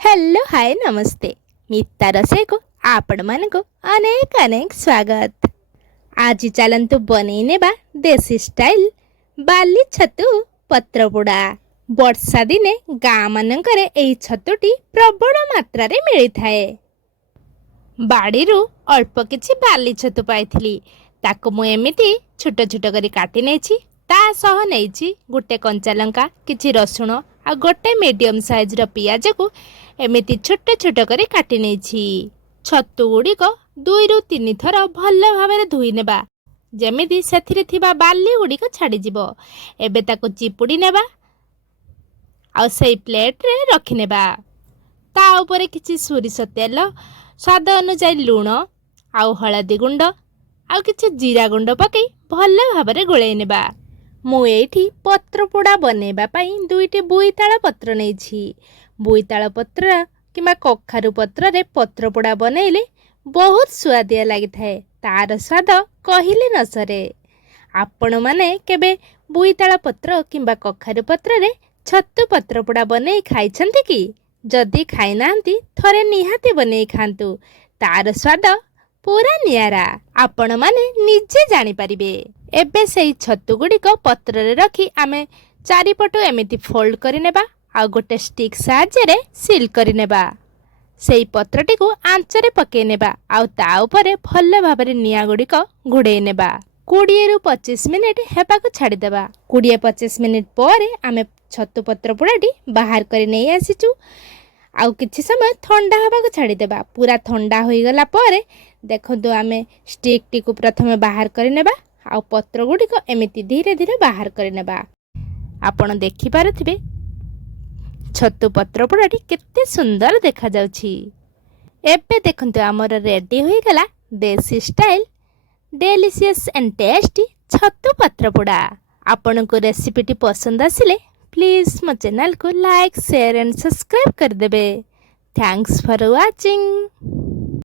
Hello hi नमस्ते मिता रोषे को आपण मानक अनेक अनेक स्वागत। आज चलतु बनई बा देसी स्टाइल बाली छतु पत्रपोड़ा। वर्षा दिने गाँ मानकरे एही छतुटी प्रबल मात्रा रे मिली थाए। बाड़ीरू अल्प किछि बाली छतु पाइथिली, ताको मु एमिति छोट छोट करी काटी नेछि। ता सह नेछि गोटे कंचा लंका, किछि रसुण आ गोटे मीडियम साइज रो पियाज को एमिति छोट छोट करी काटी नेछि। छतु गुड़िक 2 ରୁ 3 थर भल भाबरे धोई नेबा, जेमिति सेथिरे थिबा बाली गुड़िक छाड़ी जिवो। एबे ताको चिपुड़ी नेबा आ सेई प्लेट रे रखि नेबा। ता ऊपर किछि सोरिष तेल, स्वाद अनुसार लुण आउ हलदी गुंड आउ किछि जीरा गुंड पकई भल भाबरे गोळेई नेबा। मु एठी पत्रपोड़ा बनेबा पई 2टी बोईताल पत्र नेछि। बोईताल पत्र किंबा कखारु पत्र रे पत्रपोड़ा बनेइले बहुत स्वादिया लागि थाए। तार स्वाद कहिले न सरे। आपण माने केबे बोईताल पत्र किंबा कखारु पत्र रे छतु पत्रपोड़ा बनेई खाइछन्ति कि? जदि खाइ नाहंती थरे निहाती बनेई खांतु, तार स्वाद पूरा नियारा। आपण माने निजे जानि परिबे। एबे सेई छतु गुड़िक पत्र रे रखी आमे चारिपटो एमिति फोल्ड करि नेबा आ गोटे स्टिक साहाय्य सील करि नेबा। सेई पत्रटी को आंचरे पके नेबा आ ता ऊपर भल भाबरे निया गुड़िक घोड़े नेबा। 20 ରୁ 25 मिनिट हेबाको छाड़ी देबा। 20-25 मिनिट पर आमे छतु पत्र पोड़ाटी बाहर करि नै आसीचु। आउ किछि समय ठंडा हेबाको छाड़ी देबा। पूरा ठंडा होई गला पर देखंतु आमे स्टिक टी को प्रथमे बाहर करि नेबा आ पत्र गुड़िक एमिति धीरे धीरे बाहर करि नेबा। आपण देखि पारुथिबे छतु पत्र पोड़ाटी केते सुंदर देखा जाउछि। एबे देखंतु हमर रेडी होई गला देसी स्टाइल डेलिशियस एंड टेस्टी छतु पत्र पोड़ा। आपण को रेसिपीटी पसंद आसिले प्लीज मो चैनल को लाइक शेयर एंड सब्सक्राइब कर देबे। Thanks for watching.